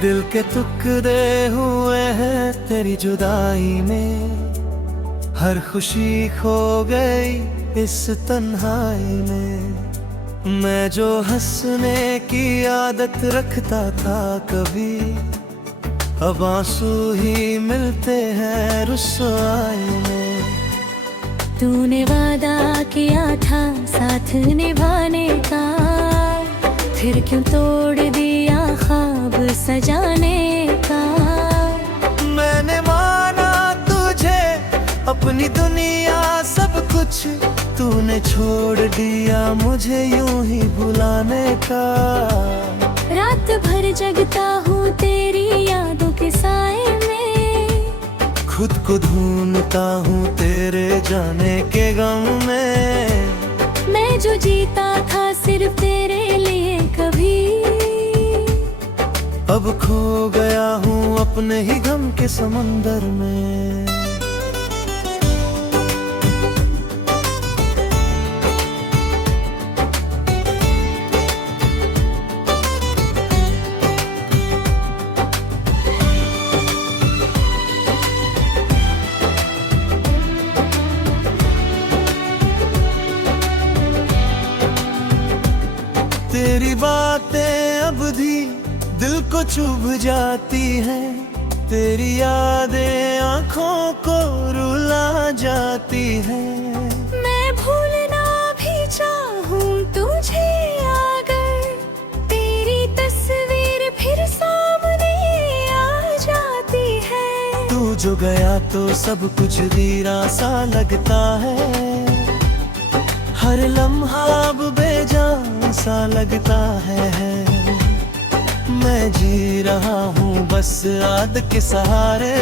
दिल के टुकड़े हुए हैं तेरी जुदाई में, हर खुशी खो गई इस तन्हाई में। मैं जो हंसने की आदत रखता था कभी, अब आंसू ही मिलते हैं रुसवाई में। तूने वादा किया था साथ निभाने का, फिर क्यों तोड़ दिया ख्वाब सजाने का। मैंने माना तुझे अपनी दुनिया सब कुछ, तूने छोड़ दिया मुझे यूं ही भुलाने का। रात भर जगता हूँ तेरी यादों के साए में, खुद को ढूंढता हूँ तेरे जाने के गम में। मैं जो जीता था सिर्फ तेरे लिए कभी, अब खो गया हूँ अपने ही गम के समंदर में। तेरी बातें अब भी दिल को चुभ जाती हैं, तेरी यादें आँखों को रुला जाती हैं। मैं भूलना भी चाहूँ तुझे अगर, तेरी तस्वीर फिर सामने आ जाती है। तू जो गया तो सब कुछ वीरा सा लगता है, हर लम्हा अब बेजान सा लगता है। मैं जी रहा हूँ बस याद के सहारे,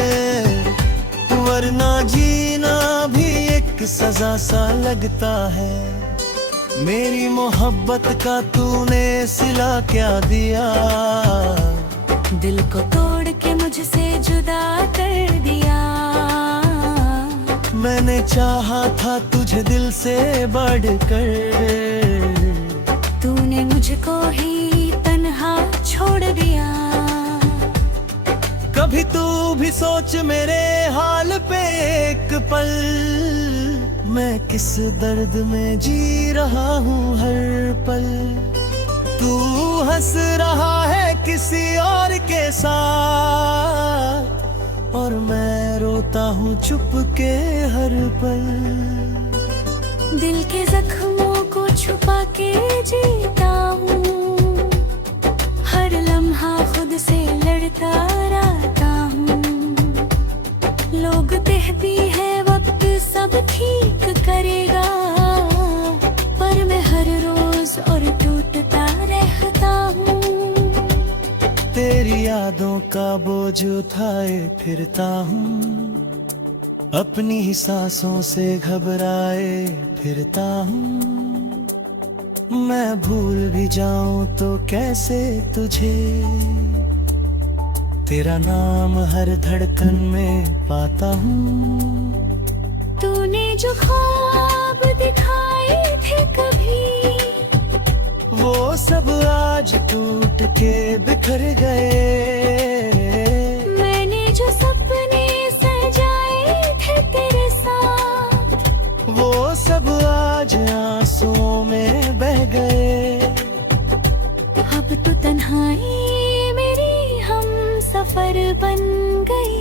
वरना जीना भी एक सजा सा लगता है। मेरी मोहब्बत का तूने सिला क्या दिया, दिल को तोड़ के मुझसे जुदा कर दिया। मैंने चाहा था तुझे दिल से बढ़कर, तूने मुझको ही तन्हा छोड़ दिया। कभी तू भी सोच मेरे हाल पे एक पल, मैं किस दर्द में जी रहा हूँ हर पल। तू हंस रहा है किसी और के साथ, और मैं रोता हूँ चुप के हर पल। दिल के जख्मों को छुपा के जीता हूँ, हर लम्हा खुद से लड़ता रहता हूँ। लोग कहती है वक्त सब ठीक करेगा, पर मैं हर रोज और टूटता रहता हूँ। तेरी यादों का बोझ उठाए फिरता हूँ, अपनी ही सांसों से घबराए फिरता हूँ। मैं भूल भी जाऊं तो कैसे तुझे, तेरा नाम हर धड़कन में पाता हूँ। तूने जो ख्वाब दिखाए थे कभी, वो सब आज टूट के बिखर गए। मैंने जो सपने सजाए थे तेरे साथ, वो सब आज आंसुओं में बह गए। अब तो तन्हाई मेरी हम सफर बन गई,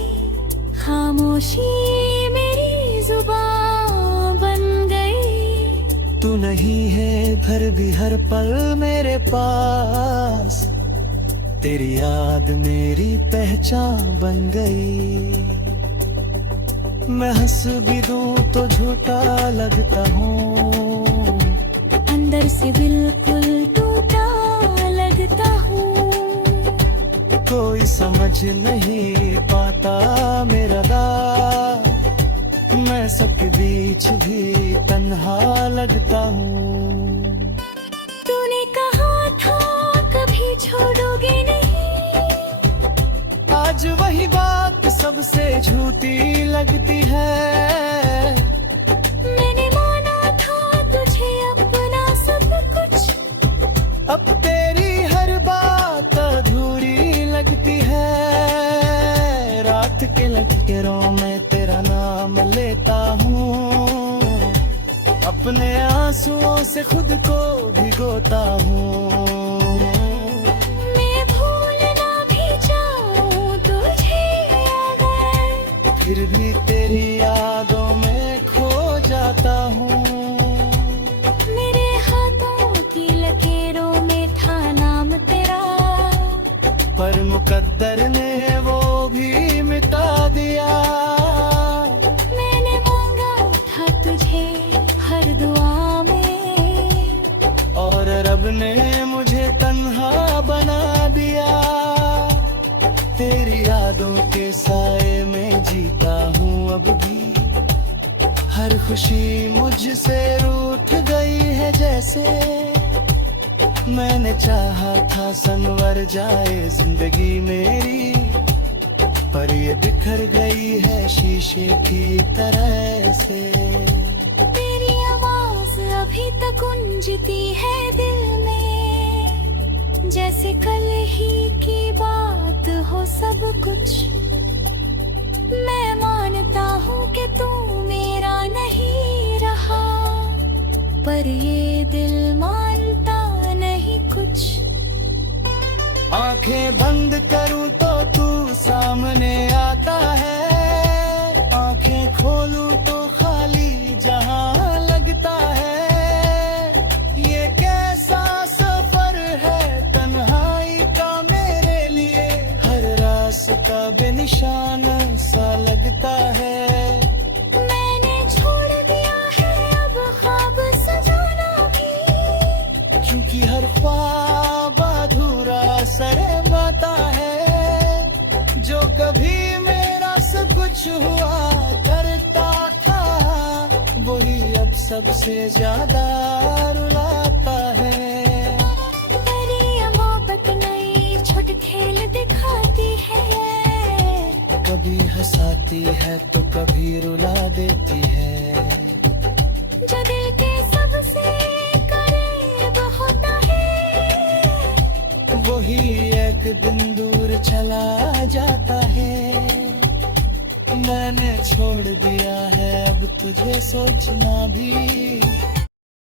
खामोशी मेरी जुबान बन गई। तू नहीं है फिर भी हर पल मेरे पास, तेरी याद मेरी पहचान बन गई। मैं हंस भी दूं तो झूठा लगता हूँ, अंदर से बिल्कुल टूटा लगता हूँ। कोई समझ नहीं पाता मेरा दर्द, मैं सबके बीच भी तन्हा लगता हूँ। तूने कहा था कभी छोड़ोगे नहीं, आज वही बात सबसे झूठी लगती है। मैंने माना था तुझे अपना सब कुछ, अब तेरी हर बात अधूरी लगती है। अपने आंसुओं से खुद को भिगोता हूँ। मैं भूलना भी चाहूँ तुझे अगर, फिर भी तेरी यादों में खो जाता हूँ। मेरे हाथों की लकीरों में था नाम तेरा, पर मुकद्दर ने वो भी मिटा दिया। मैंने मांगा था तुझे हर दुआ में, और रब ने मुझे तन्हा बना दिया। तेरी यादों के साए में जीता हूँ अब भी, हर खुशी मुझसे रूठ गई है जैसे। मैंने चाहा था संवर जाए जिंदगी मेरी, पर ये बिखर गई है शीशे की तरह से। तेरी आवाज अभी तक गूंजती है दिल में, जैसे कल ही की बात हो सब कुछ। मैं मानता हूँ कि तू मेरा नहीं रहा, पर ये दिल मानता नहीं कुछ। आंखें बंद करूं तो तू सामने आता है, आंखें खोलूं तो खाली जहां लगता है। ये कैसा सफर है तन्हाई का मेरे लिए, हर रास्ता बेनिशान सा लगता है। मैंने छोड़ दिया है अब ख्वाब सजाना भी, क्योंकि हर ख्वाब अधूरा शर्माता है। जो कभी मेरा सब कुछ हुआ करता था, वही अब सबसे ज्यादा रुलाता है। तेरी ये मोहब्बत नई छोट खेल दिखाती है, कभी हंसाती है तो कभी रुला देती है। जो दिल के सबसे करीब होता है, वही एक दिन दूर चला जाता है। मैंने छोड़ दिया है अब तुझे सोचना भी।